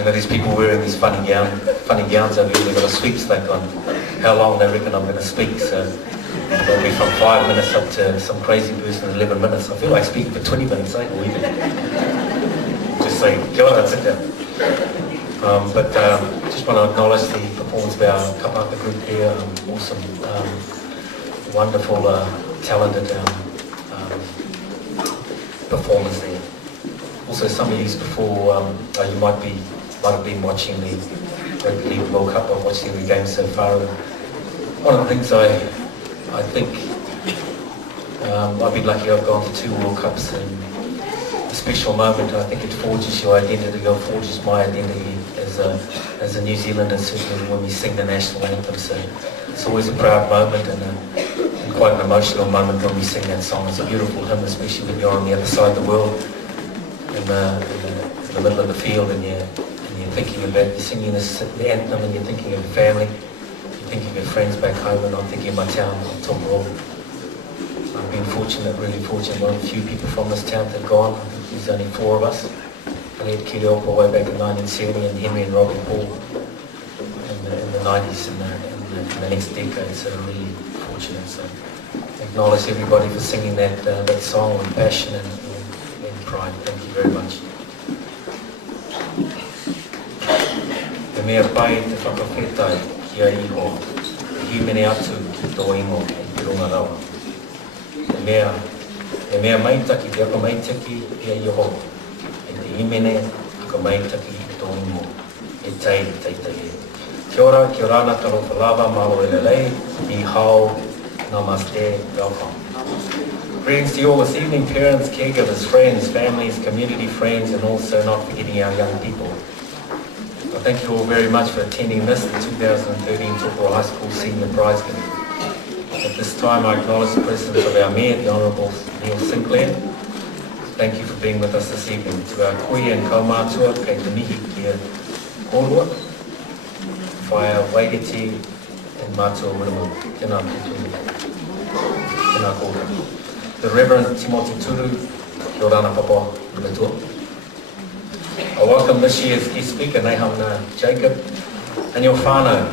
You know, these people wearing these funny gowns over here, they've got a sweepstake on how long they reckon I'm going to speak. So it'll be from 5 minutes up to some crazy person in 11 minutes. I feel like speaking for 20 minutes, eh? Or even just say, go on, sit down. But just want to acknowledge the performance of our kapaka group here. Awesome, wonderful, talented performance there. Also, some of you before, you might have been watching the Rugby League World Cup. I've watched every game so far. And one of the things I think I've been lucky. I've gone to 2 World Cups, and a special moment. I think it forges your identity. It forges my identity as a New Zealander, certainly when we sing the national anthem. So it's always a proud moment and quite an emotional moment when we sing that song. It's a beautiful hymn, especially when you're on the other side of the world, in the middle of the field, and you're thinking about, you're singing the anthem, and you're thinking of your family, you're thinking of your friends back home, and I'm thinking of my town, Tokoroa. I've been fortunate, really fortunate. One of the few people from this town that have gone. I think there's only 4 of us. I led Kiriopa way back in 1970, and Henry and Robbie Paul in the 90s and the next decade. So really fortunate. So acknowledge everybody for singing that song with passion and pride. Thank you very much. Te mea pai te whakawhetai ki a iho, te himene atu ki tō ingo e te runga rawa. Te mea maitaki te ako maitaki i a iho, e te himene ako maitaki i tō ingo e teitei. Kia ora ana talofa lava, malo e lelei, ni hao, namaste, welcome. Greetings to you all this evening, parents, caregivers, friends, families, community friends, and also not forgetting our young people. I thank you all very much for attending this, the 2013 Tokoroa High School Senior Prizegiving. At this time, I acknowledge the presence of our Mayor, the Honourable Neil Sinclair. Thank you for being with us this evening. To our koia and kaumātua, kei te mihi ki a kōrua, whai a waireti and mātua wiramu. Tēnā kūturu. Tēnā kōrua. The Reverend Timothy Turu, kia ora ana papa, katoa. I welcome this year's guest speaker, Nehana Jacob, and your whānau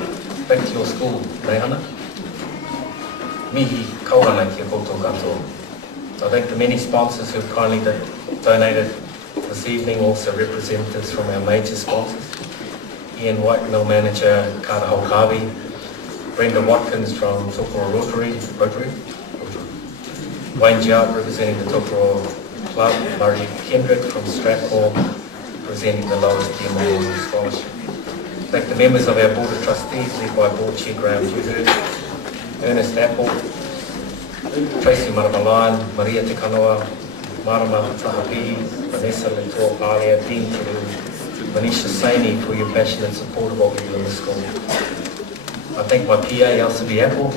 back to your school, Nehana. Mihi kaurana ki a koutou katoa. I thank the many sponsors who have kindly donated this evening, also representatives from our major sponsors. Ian White, Mill Manager, Kara Haukawi, Brenda Watkins from Tokoroa Rotary, Wayne Giard representing the Tokoroa Club, Murray Kendrick from Strathmore, presenting the lowest DMO scholarship. Thank the members of our Board of Trustees, led by Board Chair Graham Juhu, Ernest Apple, Tracy Maramalayan, Maria Te Kanoa, Marama Tahapi, Vanessa Letoa-Alia, Dean Tiru, Manisha Saini for your passion and support of what we do in the school. I thank my PA, Elsa B. Apple,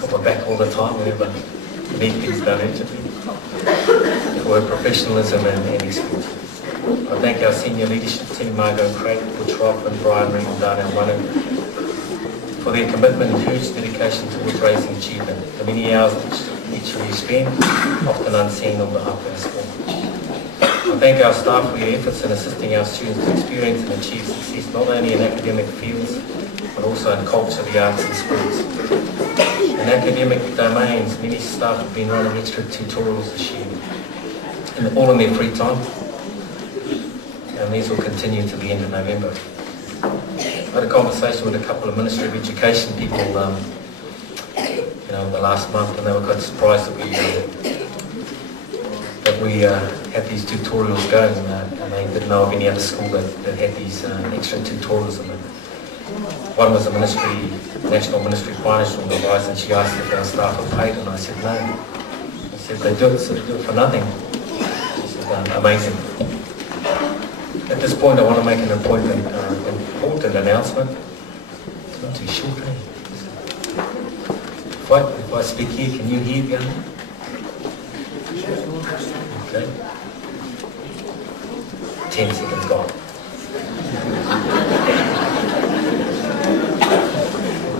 got my back all the time whenever I need things done urgently, for her professionalism and experience. I thank our senior leadership team, Margot Craig, Butch Roth and Brian Reed and Dana Wanu, for their commitment and huge dedication towards raising achievement. The many hours each of you spend, often unseen on behalf of our school. I thank our staff for your efforts in assisting our students to experience and achieve success not only in academic fields, but also in culture, the arts and sports. In academic domains, many staff have been running extra tutorials this year, and all in their free time. And these will continue to the end of November. I had a conversation with a couple of Ministry of Education people, the last month, and they were quite surprised that we had these tutorials going, and they didn't know of any other school that had these extra tutorials in it. One was the National Ministry of Financial Advice, and she asked if our staff were paid, and I said no. I said they do it for nothing. She said amazing. At this point, I want to make an important announcement. It's not too short, eh? If I speak here, can you hear me? Okay. 10 seconds gone.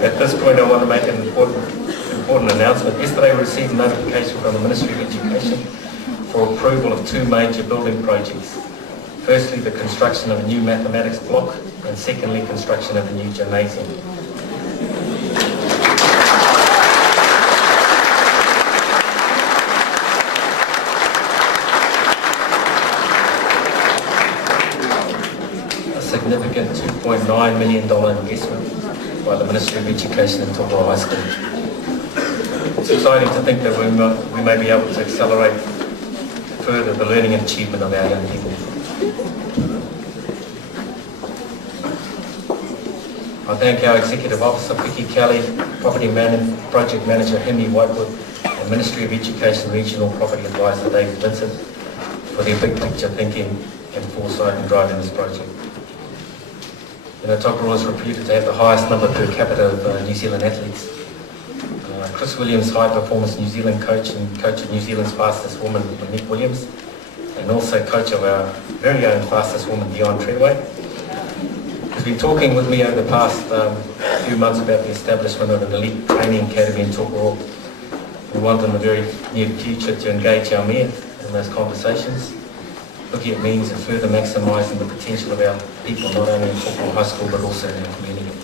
At this point, I want to make an important announcement. Yesterday, we received notification from the Ministry of Education for approval of 2 major building projects. Firstly, the construction of a new mathematics block, and secondly, construction of a new gymnasium. A significant $2.9 million investment by the Ministry of Education in Tokoroa High School. It's exciting to think that we may be able to accelerate further the learning and achievement of our young people. I thank our Executive Officer, Vicky Kelly, Project Manager, Henry Whitewood, and Ministry of Education Regional Property Advisor, David Vincent, for their big picture thinking and foresight in driving this project. Tokoroa is reputed to have the highest number per capita of New Zealand athletes. Chris Williams, High Performance New Zealand coach and coach of New Zealand's fastest woman, Monique Williams, and also coach of our very own fastest woman, Dion Treadway. He's been talking with me over the past few months about the establishment of an elite training academy in Tokoroa. We want in the very near future to engage our mayor in those conversations, looking at means of further maximising the potential of our people, not only in Tokoroa High School but also in our community.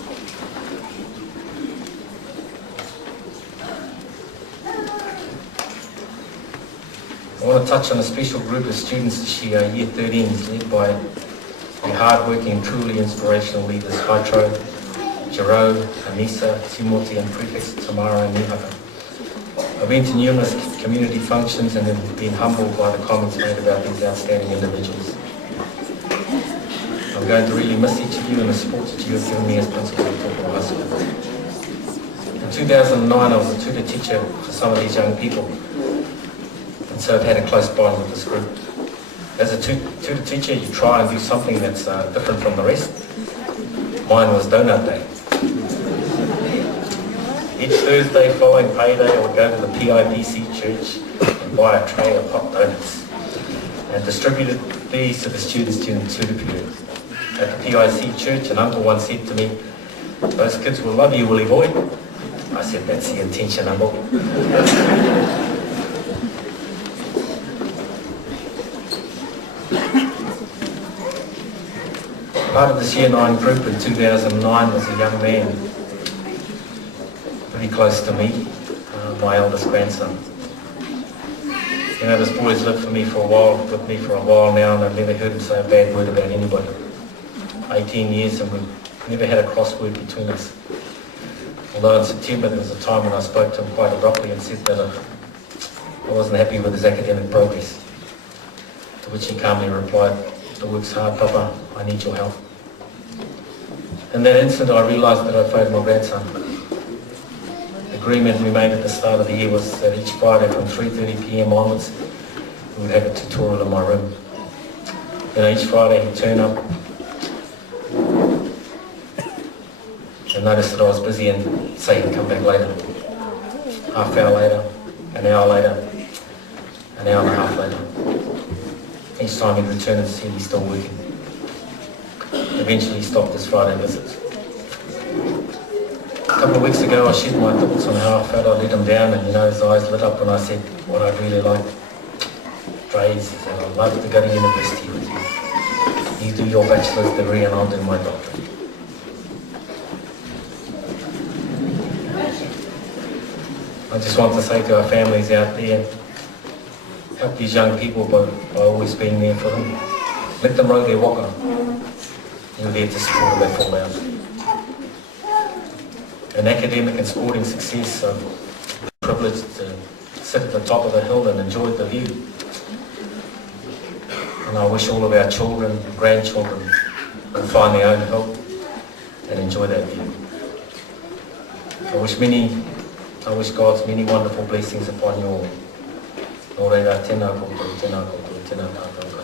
I want to touch on a special group of students this year, Year 13s, led by the hard-working and truly inspirational leaders, Haitro, Jero, Anissa, Timothy, and prefects Tamara and Nihaka. I've been to numerous community functions and have been humbled by the comments made about these outstanding individuals. I'm going to really miss each of you and the support that you have given me as principal of Tokoroa High School. In 2009, I was a tutor teacher for some of these young people, and so I've had a close bond with this group. As a tutor teacher, you try and do something that's different from the rest. Mine was donut day. Each Thursday following payday, I would go to the PIBC church and buy a tray of hot donuts and distributed these to the students during the tutor period. At the PIC church, an uncle once said to me, "Those kids will love you, Willie boy." I said, "That's the intention, uncle." Part of this Year 9 group in 2009 was a young man pretty close to me, my eldest grandson. This boy's lived with me for a while now, and I've never heard him say a bad word about anybody. 18 years and we've never had a crossword between us. Although in September there was a time when I spoke to him quite abruptly and said that I wasn't happy with his academic progress. To which he calmly replied, "The work's hard, Papa, I need your help." In that instant I realised that I'd failed my grandson. The agreement we made at the start of the year was that each Friday from 3:30 p.m. onwards we would have a tutorial in my room. Each Friday he'd turn up and notice that I was busy and say he'd come back later. Half hour later, an hour later, an hour and a half later. Each time he'd return and see he's still working. Eventually he stopped his Friday visits. A couple of weeks ago I shared my thoughts on how I felt I let him down, and his eyes lit up when I said what I'd really like. Dre, he said, "I'd love to go to university with you. You do your bachelor's degree and I'll do my doctorate." I just want to say to our families out there, help these young people by always being there for them. Let them row their waka. You're there to support them if they fall out. In academic and sporting success, I'm privileged to sit at the top of the hill and enjoy the view. And I wish all of our children and grandchildren will find their own hill and enjoy that view. I wish God's many wonderful blessings upon you all. Nō reira, tēnā koutou, tēnā koutou, tēnā tātou.